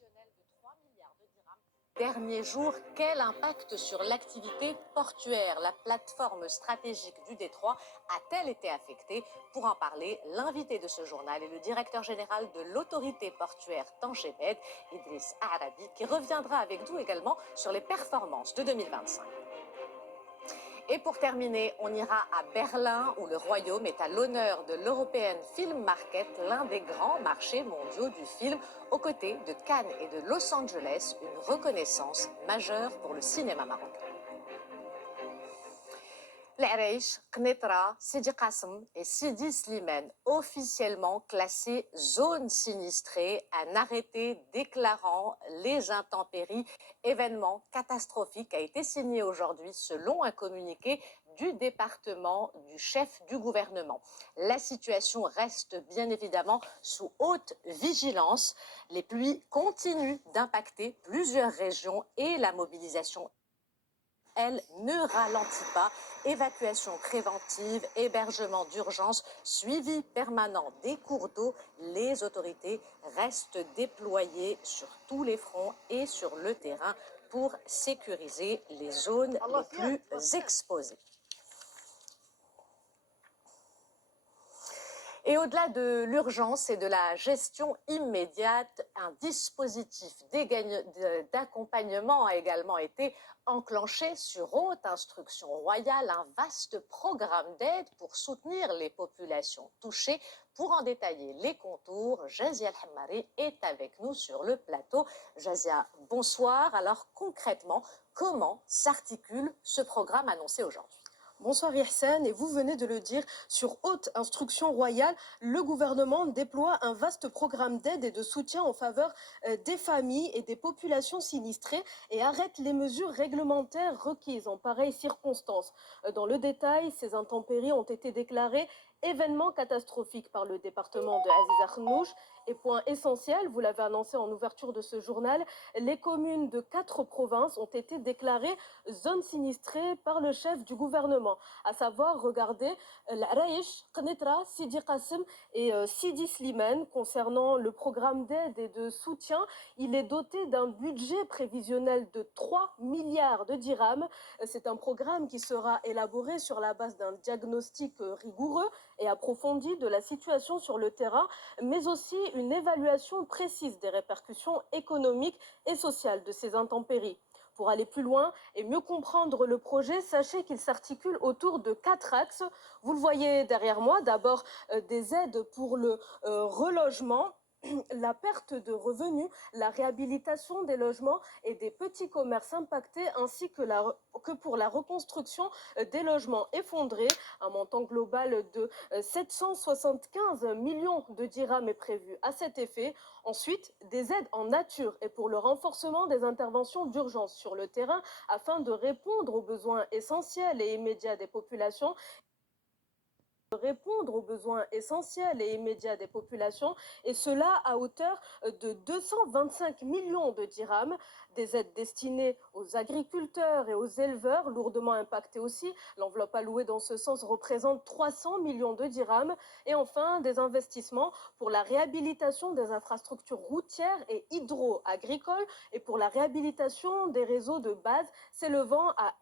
prévisionnel de 3 milliards de dirhams. Dernier jour, quel impact sur l'activité portuaire? La plateforme stratégique du Détroit a-t-elle été affectée? Pour en parler, l'invité de ce journal est le directeur général de l'autorité portuaire Tanger Med, Idriss Arabi, qui reviendra avec nous également sur les performances de 2025. Et pour terminer, on ira à Berlin, où le Royaume est à l'honneur de l'European Film Market, l'un des grands marchés mondiaux du film, aux côtés de Cannes et de Los Angeles, une reconnaissance majeure pour le cinéma marocain. L'Araish, Knetra, Sidi Qassem et Sidi Slimane, officiellement classés zone sinistrée, un arrêté déclarant les intempéries, événement catastrophique, a été signé aujourd'hui selon un communiqué du département du chef du gouvernement. La situation reste bien évidemment sous haute vigilance. Les pluies continuent d'impacter plusieurs régions et la mobilisation, elle, ne ralentit pas. Évacuation préventive, hébergement d'urgence, suivi permanent des cours d'eau. Les autorités restent déployées sur tous les fronts et sur le terrain pour sécuriser les zones les plus exposées. Et au-delà de l'urgence et de la gestion immédiate, un dispositif d'accompagnement a également été enclenché sur haute instruction royale, un vaste programme d'aide pour soutenir les populations touchées. Pour en détailler les contours, Jazia El-Hammari est avec nous sur le plateau. Jazia, bonsoir. Alors concrètement, comment s'articule ce programme annoncé aujourd'hui? Bonsoir Yahsen, et vous venez de le dire, sur haute instruction royale, le gouvernement déploie un vaste programme d'aide et de soutien en faveur des familles et des populations sinistrées et arrête les mesures réglementaires requises en pareilles circonstances. Dans le détail, ces intempéries ont été déclarées événements catastrophiques par le département de Aziz Akhnouch. Et point essentiel, vous l'avez annoncé en ouverture de ce journal, les communes de 4 provinces ont été déclarées zones sinistrées par le chef du gouvernement, à savoir, regardez, l'Araïch, Knetra, Sidi Qassem et Sidi Slimane. Concernant le programme d'aide et de soutien, il est doté d'un budget prévisionnel de 3 milliards de dirhams. C'est un programme qui sera élaboré sur la base d'un diagnostic rigoureux et approfondi de la situation sur le terrain, mais aussi une évaluation précise des répercussions économiques et sociales de ces intempéries. Pour aller plus loin et mieux comprendre le projet, sachez qu'il s'articule autour de 4 axes. Vous le voyez derrière moi, d'abord des aides pour le relogement, la perte de revenus, la réhabilitation des logements et des petits commerces impactés, ainsi que pour la reconstruction des logements effondrés. Un montant global de 775 millions de dirhams est prévu à cet effet. Ensuite, des aides en nature et pour le renforcement des interventions d'urgence sur le terrain afin de répondre aux besoins essentiels et immédiats des populations. Et cela à hauteur de 225 millions de dirhams, des aides destinées aux agriculteurs et aux éleveurs, lourdement impactés aussi. L'enveloppe allouée dans ce sens représente 300 millions de dirhams. Et enfin, des investissements pour la réhabilitation des infrastructures routières et hydro-agricoles et pour la réhabilitation des réseaux de base s'élevant à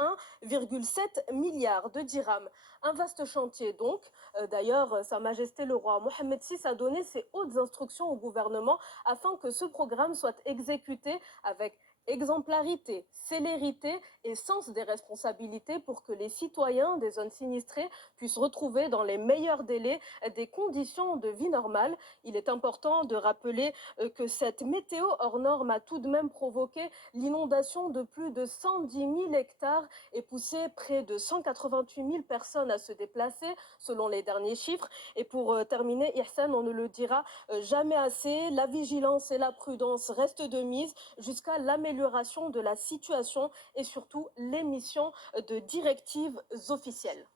1,7 milliard de dirhams. Un vaste chantier donc. D'ailleurs, Sa Majesté le roi Mohammed VI a donné ses hautes instructions au gouvernement afin que ce programme soit exécuté avec exemplarité, célérité et sens des responsabilités pour que les citoyens des zones sinistrées puissent retrouver dans les meilleurs délais des conditions de vie normales. Il est important de rappeler que cette météo hors norme a tout de même provoqué l'inondation de plus de 110 000 hectares et poussé près de 188 000 personnes à se déplacer, selon les derniers chiffres. Et pour terminer, Ihsan, on ne le dira jamais assez, la vigilance et la prudence restent de mise jusqu'à l'amélioration de la situation et surtout l'émission de directives officielles.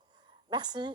Merci